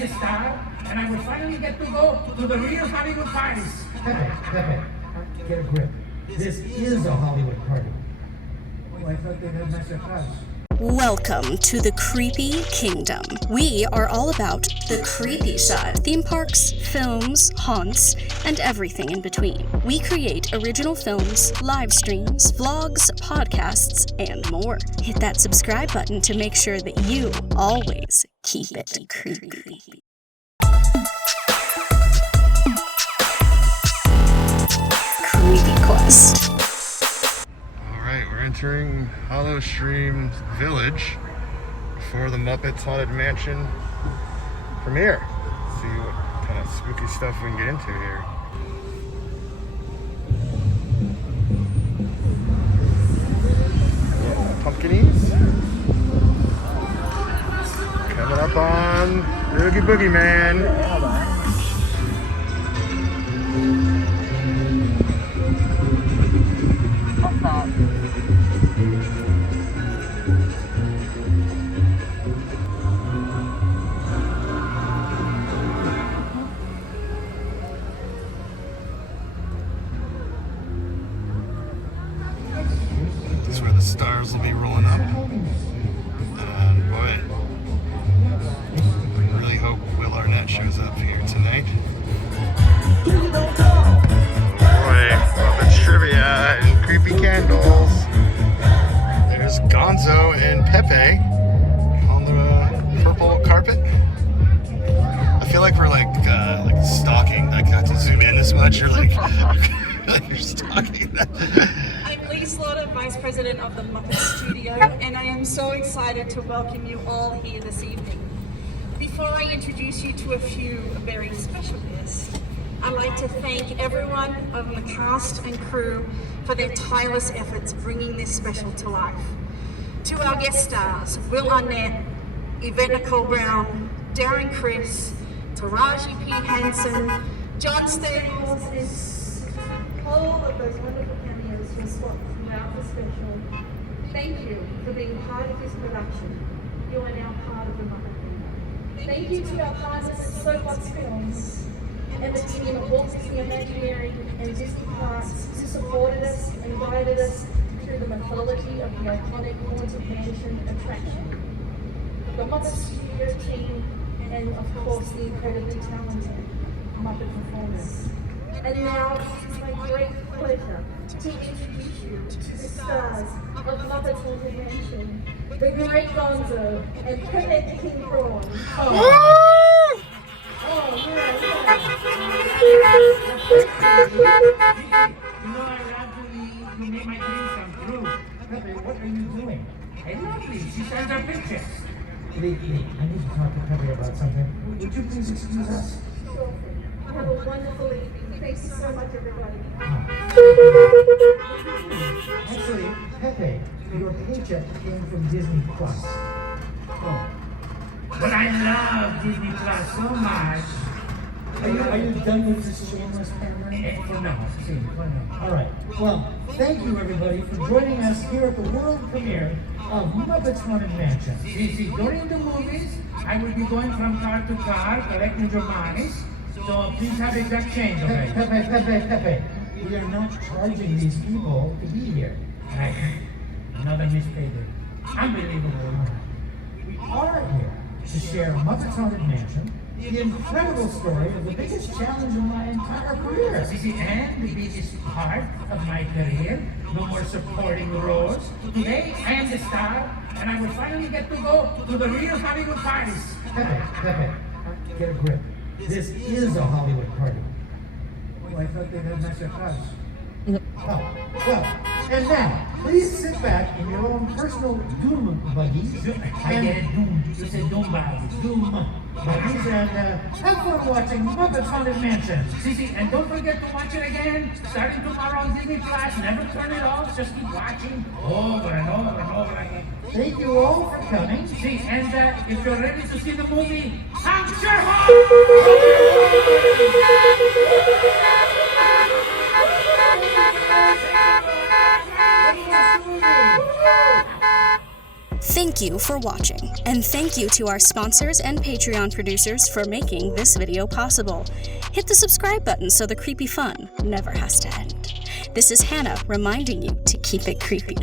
am the star, and I will finally get to go to the real Hollywood parties. Pepe, get a grip. This is a Hollywood party. Oh, I thought they had nicer cars. Welcome to the Creepy Kingdom. We are all about the creepy side, theme parks, films, haunts, and everything in between. We create original films, live streams, vlogs, podcasts, and more. Hit that subscribe button to make sure that you always keep it creepy. Creepy Quest. We're entering Hollow Stream Village before the Muppets Haunted Mansion premiere. See what kind of spooky stuff we can get into here. Yeah, pumpkinies. Coming up on Oogie Boogie Man. This is where the stars will be rolling up. And boy, I really hope Will Arnett shows up here tonight. Boy, Muppets trivia and creepy candles. There's Gonzo and Pepe on the purple carpet. I feel like we're like stalking. Like, not to zoom in this much. You're like, like you're stalking that. I'm Lee Slaughter, Vice President of the Muppets Studio, and I am so excited to welcome you all here this evening. Before I introduce you to a few very special guests, I'd like to thank everyone on the cast and crew for their tireless efforts bringing this special to life. To our guest stars, Will Arnett, Yvette Nicole Brown, Darren Criss, Taraji P. Henson, John Stamos, all of those wonderful cameos who spot throughout the special. Thank you for being part of this production. You are now part of the Muppet Kingdom. Thank you to our partners at Soapbox Films and the team at Walt Disney Imagineering and Disney Parks who supported us and guided us through the mythology of the iconic Haunted Mansion attraction. The Muppet Studio team and of course the incredibly talented Muppet performers. And now it is my great pleasure to introduce you to the stars of Muppets Haunted Mansion, the great Gonzo and Pepe King Prawn. You made my dreams come true. Pepe, what are you doing? Hey, lovely, she sends her pictures. Lee, I need to talk to Pepe about something. Would you please excuse us? Sure. Have a wonderful evening. Thank you so much, everybody. Actually, Pepe, your paycheck came from Disney Plus. Oh. But I love Disney Plus so much. Are you done with this shameless pandering? For now, see, for now. All right. Well, thank you everybody for joining us here at the world premiere of Muppets Haunted Mansion. See, during the movies, I will be going from car to car collecting your monies. So please have exact change, okay? Pepe. We are not charging these people to be here. Right. Another mistake. Unbelievable. We are here to share Muppets Haunted Mansion, the incredible story of the biggest challenge in my entire career. See, and the biggest part of my career, no more supporting roles. Today, I am the star, and I will finally get to go to the real Hollywood parties. Pepe, get a grip. This is a Hollywood party. Oh, I thought they had nicer cars. Oh, well, and now, please sit back in your own personal doom buggies. I get it, doom. You said doom buggies. Doom buggies and have fun watching Muppets Haunted Mansion. See, and don't forget to watch it again. Starting tomorrow on Disney Plus. Never turn it off. Just keep watching over and over and over again. Thank you all for coming. See, and if you're ready to see the movie, I'm your Thank you for watching, and thank you to our sponsors and Patreon producers for making this video possible. Hit the subscribe button so the creepy fun never has to end. This is Hannah reminding you to keep it creepy.